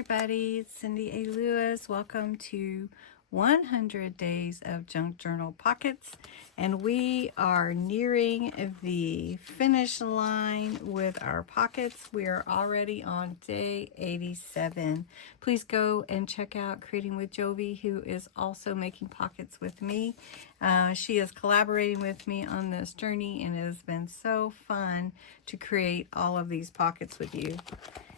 everybody, it's Cindy A. Lewis. Welcome to 100 Days of Junk Journal Pockets, and we are nearing the finish line with our pockets. We are already on day 87. Please go and check out Creating with Jovi, who is also making pockets with me. She is collaborating with me on this journey, and it has been so fun to create all of these pockets with you.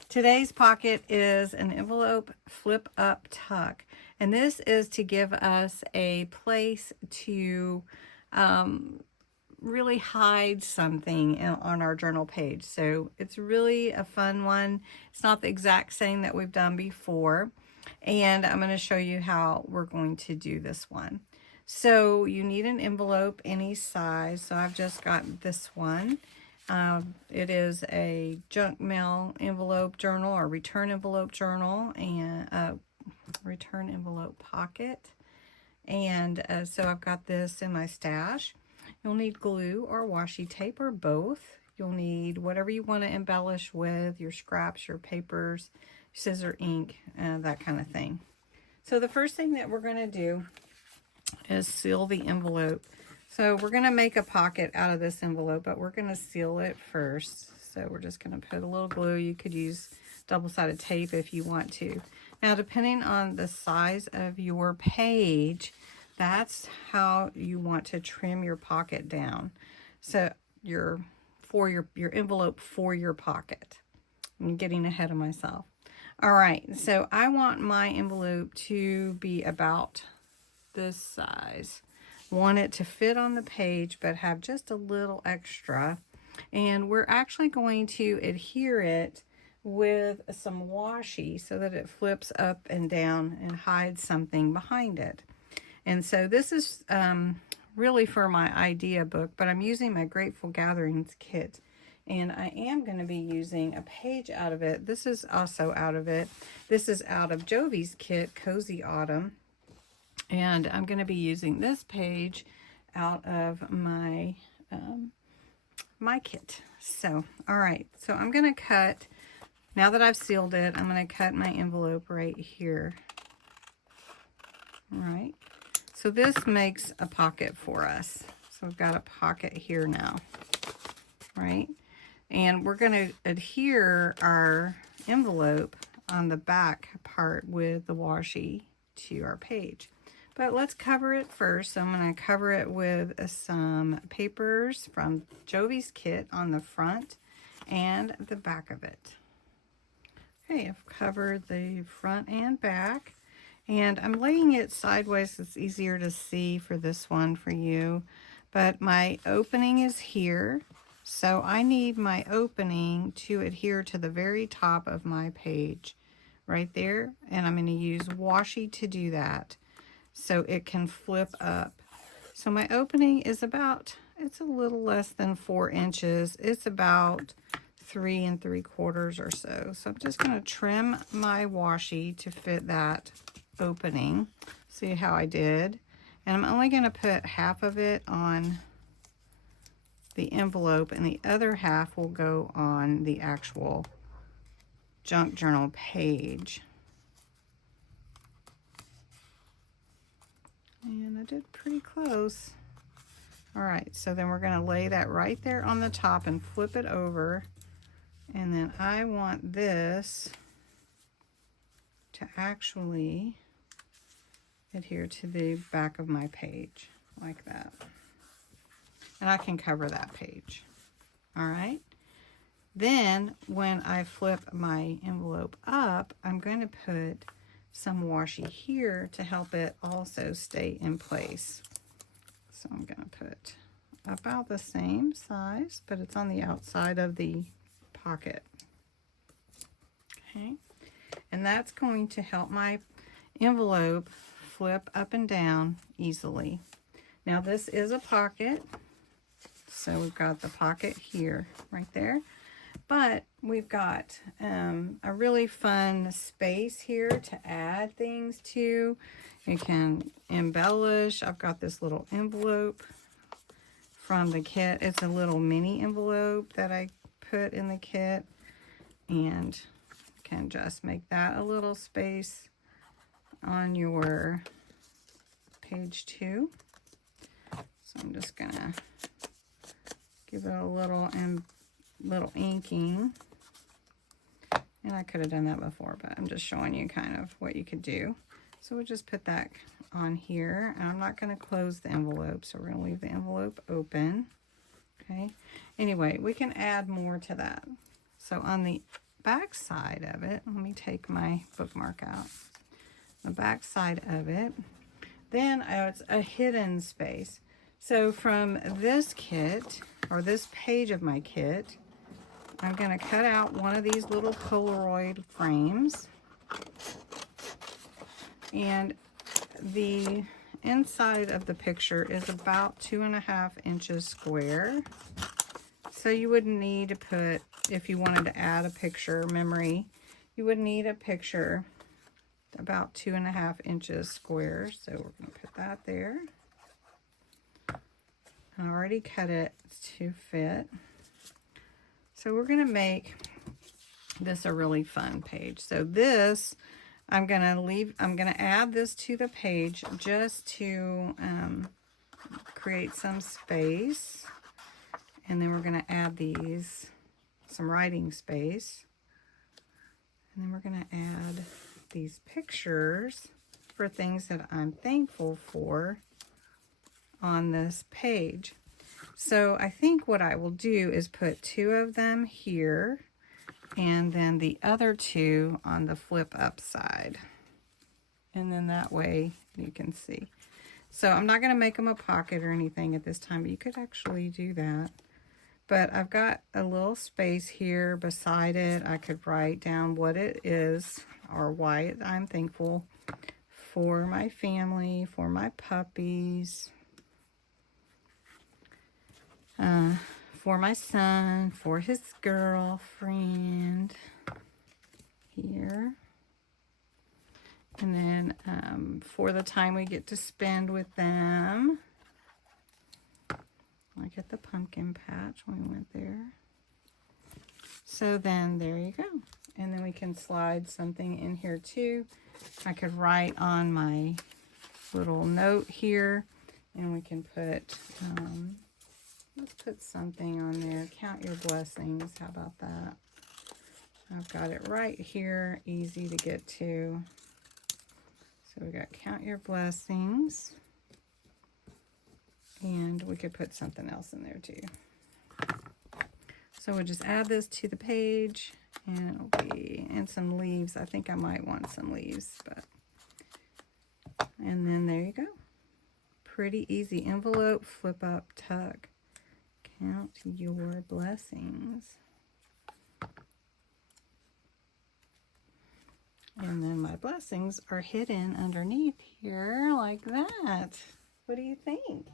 Today's pocket is an envelope flip up tuck, and this is to give us a place to really hide something on our journal page. So it's really a fun one. It's not the exact same that we've done before, and I'm going to show you how we're going to do this one. So you need an envelope any size. So I've just got this one. It is a junk mail envelope journal or return envelope journal and a return envelope pocket. And so I've got this in my stash. You'll need glue or washi tape or both. You'll need whatever you want to embellish with, your scraps, your papers, scissor ink, that kind of thing. So the first thing that we're going to do is seal the envelope. So we're going to make a pocket out of this envelope, but we're going to seal it first. So we're just going to put a little glue. You could use double-sided tape if you want to. Now, depending on the size of your page, that's how you want to trim your pocket down. So your envelope for your pocket. I'm getting ahead of myself. All right, so I want my envelope to be about this size. Want it to fit on the page but have just a little extra, and we're actually going to adhere it with some washi so that it flips up and down and hides something behind it. And so this is really for my idea book, but I'm using my Grateful Gatherings kit, and I am going to be using a page out of it. This is also out of it. This is out of Jovi's kit, Cozy Autumn. And I'm going to be using this page out of my my kit. So, all right. So I'm going to cut, now that I've sealed it, I'm going to cut my envelope right here. All right. So this makes a pocket for us. So we've got a pocket here now. Right. And we're going to adhere our envelope on the back part with the washi to our page. But let's cover it first. So I'm going to cover it with some papers from Jovi's kit on the front and the back of it. Okay, I've covered the front and back. And I'm laying it sideways. It's easier to see for this one for you. But my opening is here. So I need my opening to adhere to the very top of my page. Right there. And I'm going to use washi to do that, so it can flip up. So my opening is about, it's a little less than 4 inches. It's about 3 3/4 or so. So I'm just going to trim my washi to fit that opening. See how I did? And I'm only going to put half of it on the envelope, and the other half will go on the actual junk journal page. And I did pretty close. All right, so then we're going to lay that right there on the top and flip it over. And then I want this to actually adhere to the back of my page like that. And I can cover that page. All right. Then when I flip my envelope up, I'm going to put some washi here to help it also stay in place. So I'm going to put about the same size, but it's on the outside of the pocket. Okay, and that's going to help my envelope flip up and down easily. Now this is a pocket, so we've got the pocket here, right there. But we've got a really fun space here to add things to. You can embellish. I've got this little envelope from the kit. It's a little mini envelope that I put in the kit. And you can just make that a little space on your page 2. So I'm just gonna give it a little inking. And I could have done that before, but I'm just showing you kind of what you could do. So we'll just put that on here, and I'm not going to close the envelope, so we're going to leave the envelope open. Okay. Anyway, we can add more to that. So on the back side of it, let me take my bookmark out. The back side of it, then it's a hidden space. So from this kit, or this page of my kit, I'm going to cut out one of these little Polaroid frames, and the inside of the picture is about 2.5 inches square. So you would need to put, if you wanted to add a picture memory, you would need a picture about 2.5 inches square. So we're going to put that there. I already cut it to fit. So we're going to make this a really fun page. So this, I'm going to add this to the page just to create some space. And then we're going to add some writing space. And then we're going to add these pictures for things that I'm thankful for on this page. So I think what I will do is put 2 of them here, and then the other 2 on the flip up side. And then that way you can see. So I'm not going to make them a pocket or anything at this time, but you could actually do that. But I've got a little space here beside it. I could write down what it is or why I'm thankful for my family, for my puppies, for my son, for his girlfriend here. And then for the time we get to spend with them. Like at the pumpkin patch when we went there. So then there you go. And then we can slide something in here too. I could write on my little note here, and we can put, let's put something on there. Count your blessings. How about that? I've got it right here, easy to get to. So we got count your blessings. And we could put something else in there too. So we'll just add this to the page, and it'll be, and some leaves. I think I might want some leaves, but, and then there you go. Pretty easy. Envelope, flip up, tuck. Count your blessings. And then my blessings are hidden underneath here like that. What do you think?